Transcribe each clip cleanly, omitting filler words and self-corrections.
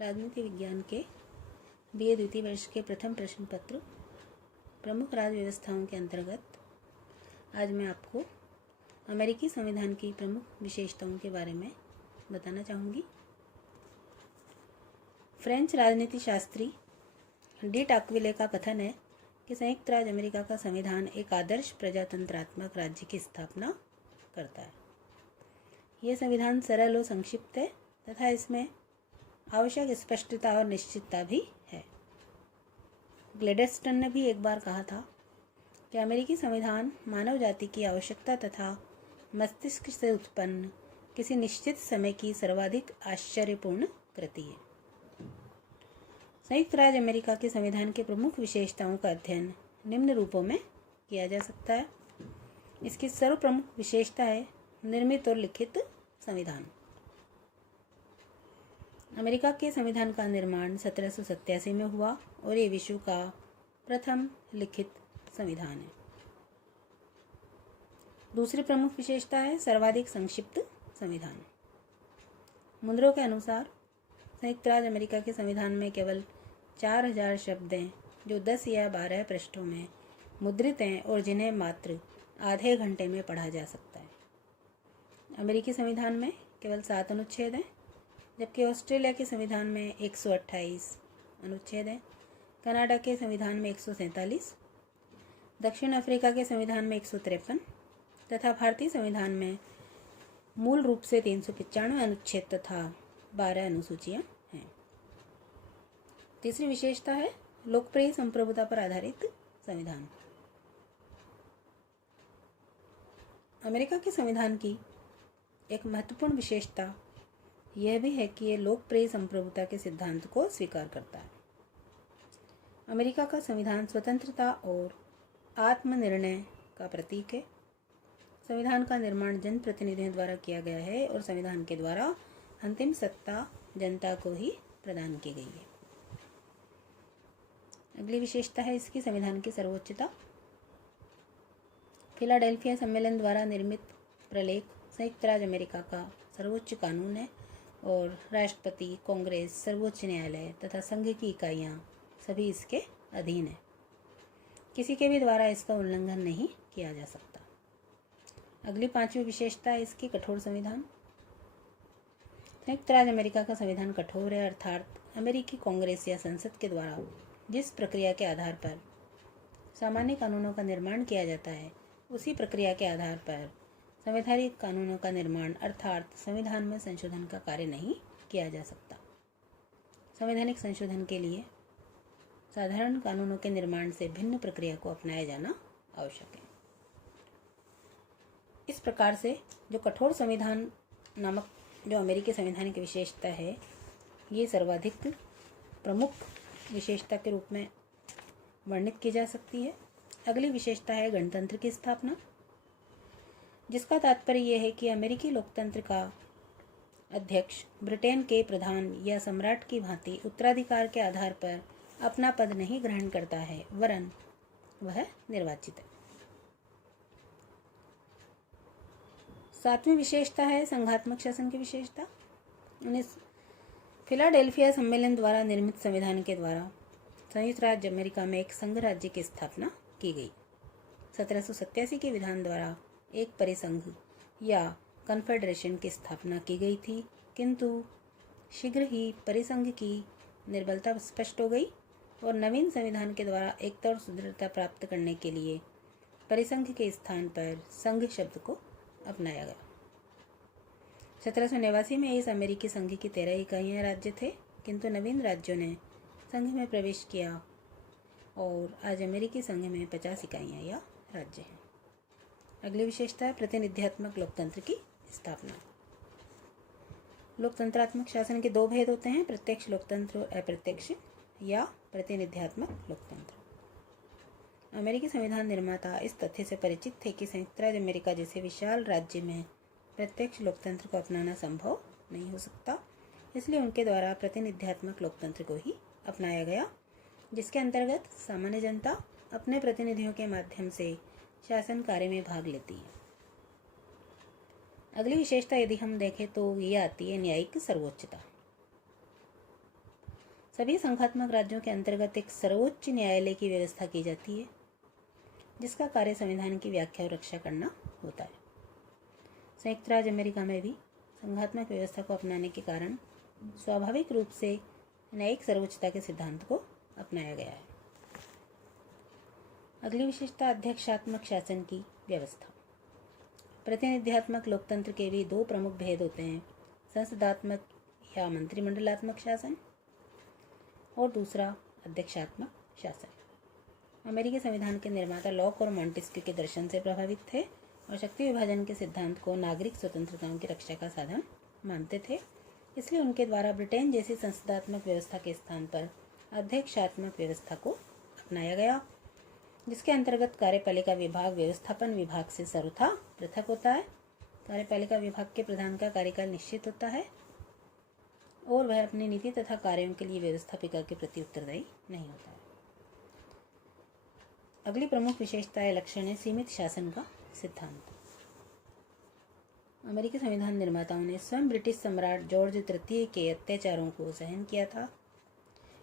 राजनीति विज्ञान के BA द्वितीय वर्ष के प्रथम प्रश्न पत्र प्रमुख राज्य व्यवस्थाओं के अंतर्गत आज मैं आपको अमेरिकी संविधान की प्रमुख विशेषताओं के बारे में बताना चाहूँगी। फ्रेंच राजनीति शास्त्री डी टाकविले का कथन है कि संयुक्त राज्य अमेरिका का संविधान एक आदर्श प्रजातंत्रात्मक राज्य की स्थापना करता है। यह संविधान सरल और संक्षिप्त है तथा इसमें आवश्यक स्पष्टता और निश्चितता भी है। ग्लेडस्टन ने भी एक बार कहा था कि अमेरिकी संविधान मानव जाति की आवश्यकता तथा मस्तिष्क से उत्पन्न किसी निश्चित समय की सर्वाधिक आश्चर्यपूर्ण कृति है। संयुक्त राज्य अमेरिका के संविधान के प्रमुख विशेषताओं का अध्ययन निम्न रूपों में किया जा सकता है। इसकी सर्वप्रमुख विशेषता है निर्मित और लिखित संविधान। अमेरिका के संविधान का निर्माण 1787 में हुआ और ये विश्व का प्रथम लिखित संविधान है। दूसरी प्रमुख विशेषता है सर्वाधिक संक्षिप्त संविधान। मुद्रों के अनुसार संयुक्त राज्य अमेरिका के संविधान में केवल 4000 शब्द हैं जो 10 या 12 पृष्ठों में मुद्रित हैं और जिन्हें मात्र आधे घंटे में पढ़ा जा सकता है। अमेरिकी संविधान में केवल 7 अनुच्छेद हैं, जबकि ऑस्ट्रेलिया के संविधान में 128 अनुच्छेद हैं, कनाडा के संविधान में 147, दक्षिण अफ्रीका के संविधान में 153 तथा भारतीय संविधान में मूल रूप से 395 अनुच्छेद तथा 12 अनुसूचियाँ हैं। तीसरी विशेषता है लोकप्रिय संप्रभुता पर आधारित संविधान। अमेरिका के संविधान की एक महत्वपूर्ण विशेषता यह भी है कि यह लोकप्रिय संप्रभुता के सिद्धांत को स्वीकार करता है। अमेरिका का संविधान स्वतंत्रता और आत्मनिर्णय का प्रतीक है। संविधान का निर्माण जनप्रतिनिधियों द्वारा किया गया है और संविधान के द्वारा अंतिम सत्ता जनता को ही प्रदान की गई है। अगली विशेषता है इसकी संविधान की सर्वोच्चता। फिलाडेल्फिया सम्मेलन द्वारा निर्मित प्रलेख संयुक्त राज्य अमेरिका का सर्वोच्च कानून है और राष्ट्रपति, कांग्रेस, सर्वोच्च न्यायालय तथा संघ की इकाइयाँ सभी इसके अधीन है। किसी के भी द्वारा इसका उल्लंघन नहीं किया जा सकता। अगली पांचवी विशेषता है इसकी कठोर संविधान। संयुक्त राज्य अमेरिका का संविधान कठोर है, अर्थात अमेरिकी कांग्रेस या संसद के द्वारा जिस प्रक्रिया के आधार पर सामान्य कानूनों का निर्माण किया जाता है उसी प्रक्रिया के आधार पर संवैधानिक कानूनों का निर्माण अर्थात संविधान में संशोधन का कार्य नहीं किया जा सकता। संवैधानिक संशोधन के लिए साधारण कानूनों के निर्माण से भिन्न प्रक्रिया को अपनाया जाना आवश्यक है। इस प्रकार से जो कठोर संविधान नामक जो अमेरिकी संविधान की विशेषता है, ये सर्वाधिक प्रमुख विशेषता के रूप में वर्णित की जा सकती है। अगली विशेषता है गणतंत्र की स्थापना, जिसका तात्पर्य यह है कि अमेरिकी लोकतंत्र का अध्यक्ष ब्रिटेन के प्रधान या सम्राट की भांति उत्तराधिकार के आधार पर अपना पद नहीं ग्रहण करता है, वरन वह निर्वाचित है। सातवीं विशेषता है संघात्मक शासन की विशेषता। फिलाडेल्फिया सम्मेलन द्वारा निर्मित संविधान के द्वारा संयुक्त राज्य अमेरिका में एक संघ राज्य की स्थापना की गई। 1787 के विधान द्वारा एक परिसंघ या कन्फेडरेशन की स्थापना की गई थी, किंतु शीघ्र ही परिसंघ की निर्बलता स्पष्ट हो गई और नवीन संविधान के द्वारा एकता और सुदृढ़ता प्राप्त करने के लिए परिसंघ के स्थान पर संघ शब्द को अपनाया गया। 1789 में इस अमेरिकी संघ की 13 इकाइयाँ राज्य थे, किंतु नवीन राज्यों ने संघ में प्रवेश किया और आज अमेरिकी संघ में 50 इकाइयाँ या राज्य हैं। अगली विशेषता है प्रतिनिध्यात्मक लोकतंत्र की स्थापना। लोकतंत्रात्मक शासन के दो भेद होते हैं, प्रत्यक्ष लोकतंत्र और अप्रत्यक्ष या प्रतिनिध्यात्मक लोकतंत्र। अमेरिकी संविधान निर्माता इस तथ्य से परिचित थे कि संयुक्त राज्य अमेरिका जैसे विशाल राज्य में प्रत्यक्ष लोकतंत्र को अपनाना संभव नहीं हो सकता, इसलिए उनके द्वारा प्रतिनिध्यात्मक लोकतंत्र को ही अपनाया गया, जिसके अंतर्गत सामान्य जनता अपने प्रतिनिधियों के माध्यम से शासन कार्य में भाग लेती है। अगली विशेषता यदि हम देखें तो ये आती है न्यायिक सर्वोच्चता। सभी संघात्मक राज्यों के अंतर्गत एक सर्वोच्च न्यायालय की व्यवस्था की जाती है, जिसका कार्य संविधान की व्याख्या और रक्षा करना होता है। संयुक्त राज्य अमेरिका में भी संघात्मक व्यवस्था को अपनाने के कारण स्वाभाविक रूप से न्यायिक सर्वोच्चता के सिद्धांत को अपनाया गया है। अगली विशेषता अध्यक्षात्मक शासन की व्यवस्था। प्रतिनिध्यात्मक लोकतंत्र के भी दो प्रमुख भेद होते हैं, संसदात्मक या मंत्रिमंडलात्मक शासन और दूसरा अध्यक्षात्मक शासन। अमेरिकी संविधान के निर्माता लॉक और मॉन्टेस्क्यू के दर्शन से प्रभावित थे और शक्ति विभाजन के सिद्धांत को नागरिक स्वतंत्रताओं की रक्षा का साधन मानते थे। इसलिए उनके द्वारा ब्रिटेन जैसी संसदात्मक व्यवस्था के स्थान पर अध्यक्षात्मक व्यवस्था को अपनाया गया, जिसके अंतर्गत कार्यपालिका विभाग व्यवस्थापन विभाग से सर्वथा पृथक होता है। कार्यपालिका विभाग के प्रधान का कार्यकाल निश्चित होता है और वह अपनी नीति तथा कार्यों के लिए व्यवस्थापिका के प्रति उत्तरदायी नहीं होता है। अगली प्रमुख विशेषता है लक्षण है सीमित शासन का सिद्धांत। अमेरिकी संविधान निर्माताओं ने स्वयं ब्रिटिश सम्राट जॉर्ज तृतीय के अत्याचारों को सहन किया था,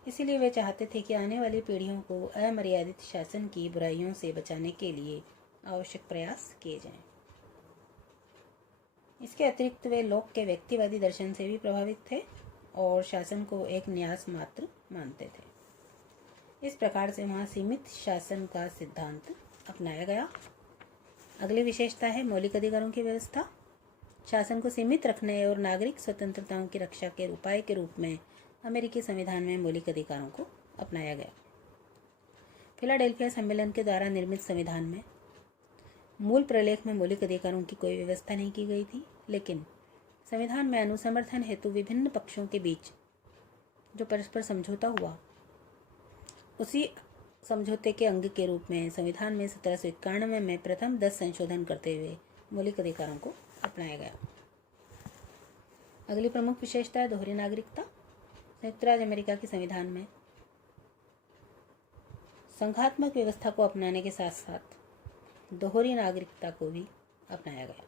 इसीलिए वे चाहते थे कि आने वाली पीढ़ियों को अमर्यादित शासन की बुराइयों से बचाने के लिए आवश्यक प्रयास किए जाएं। इसके अतिरिक्त वे लोक के व्यक्तिवादी दर्शन से भी प्रभावित थे और शासन को एक न्यास मात्र मानते थे। इस प्रकार से वहाँ सीमित शासन का सिद्धांत अपनाया गया। अगली विशेषता है मौलिक अधिकारों की व्यवस्था। शासन को सीमित रखने और नागरिक स्वतंत्रताओं की रक्षा के उपाय के रूप में अमेरिकी संविधान में मौलिक अधिकारों को अपनाया गया। फिलाडेल्फिया सम्मेलन के द्वारा निर्मित संविधान में मूल प्रलेख में मौलिक अधिकारों की कोई व्यवस्था नहीं की गई थी, लेकिन संविधान में अनुसमर्थन हेतु विभिन्न पक्षों के बीच जो परस्पर समझौता हुआ, उसी समझौते के अंग के रूप में संविधान में 1791 में प्रथम 10 संशोधन करते हुए मौलिक अधिकारों को अपनाया गया। अगली प्रमुख विशेषता है दोहरी नागरिकता। संयुक्त राज्य अमेरिका के संविधान में संघात्मक व्यवस्था को अपनाने के साथ साथ दोहरी नागरिकता को भी अपनाया गया।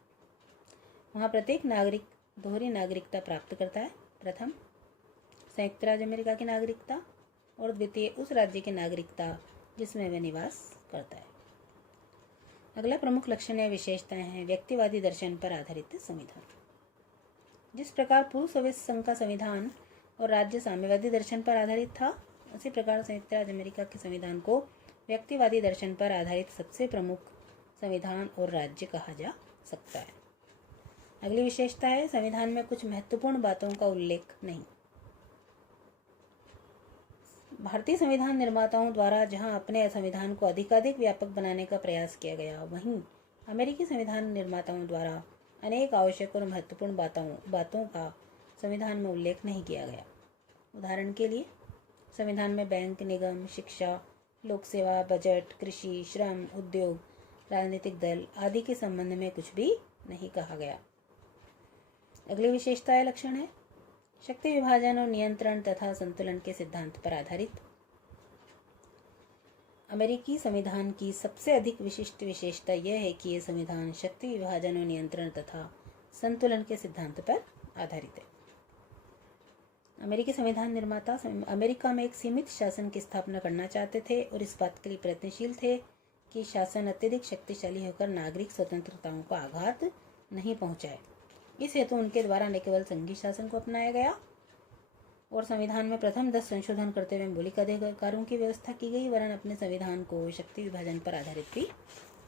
वहाँ प्रत्येक नागरिक दोहरी नागरिकता प्राप्त करता है। प्रथम संयुक्त राज्य अमेरिका की नागरिकता और द्वितीय उस राज्य की नागरिकता जिसमें वह निवास करता है। अगला प्रमुख लक्षण या विशेषताएं हैं व्यक्तिवादी दर्शन पर आधारित संविधान। जिस प्रकार पूर्व सोवियत संघ का संविधान और राज्य साम्यवादी दर्शन पर आधारित था, उसी प्रकार संयुक्त राज्य अमेरिका के संविधान को व्यक्तिवादी दर्शन पर आधारित सबसे प्रमुख संविधान और राज्य कहा जा सकता है। अगली विशेषता है संविधान में कुछ महत्वपूर्ण बातों का उल्लेख नहीं। भारतीय संविधान निर्माताओं द्वारा जहां अपने संविधान को अधिकाधिक व्यापक बनाने का प्रयास किया गया, वहीं अमेरिकी संविधान निर्माताओं द्वारा अनेक आवश्यक और महत्वपूर्ण बातों का संविधान में उल्लेख नहीं किया गया। उदाहरण के लिए संविधान में बैंक, निगम, शिक्षा, लोक सेवा, बजट, कृषि, श्रम, उद्योग, राजनीतिक दल आदि के संबंध में कुछ भी नहीं कहा गया। अगली विशेषता या लक्षण है शक्ति विभाजन और नियंत्रण तथा संतुलन के सिद्धांत पर आधारित। अमेरिकी संविधान की सबसे अधिक विशिष्ट विशेषता यह है कि यह संविधान शक्ति विभाजन और नियंत्रण तथा संतुलन के सिद्धांत पर आधारित है। अमेरिकी संविधान निर्माता अमेरिका में एक सीमित शासन की स्थापना करना चाहते थे और इस बात के लिए प्रयत्नशील थे कि शासन अत्यधिक शक्तिशाली होकर नागरिक स्वतंत्रताओं को आघात नहीं पहुंचाए। इस हेतु उनके द्वारा न केवल संघीय शासन को अपनाया गया और संविधान में प्रथम 10 संशोधन करते हुए मौलिक अधिकारों की व्यवस्था की गई, वरन अपने संविधान को शक्ति विभाजन पर आधारित भी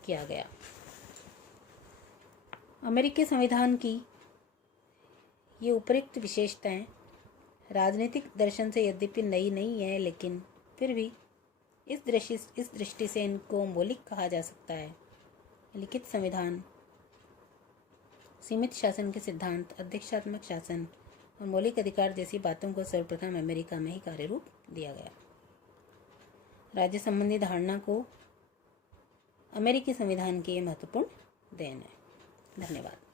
किया गया। अमेरिकी संविधान की ये उपयुक्त विशेषताएं राजनीतिक दर्शन से यद्यपि नई नहीं है, लेकिन फिर भी इस दृष्टि से इनको मौलिक कहा जा सकता है। लिखित संविधान, सीमित शासन के सिद्धांत, अध्यक्षात्मक शासन और मौलिक अधिकार जैसी बातों को सर्वप्रथम अमेरिका में ही कार्यरूप दिया गया। राज्य संबंधी धारणा को अमेरिकी संविधान की महत्वपूर्ण देन है। धन्यवाद।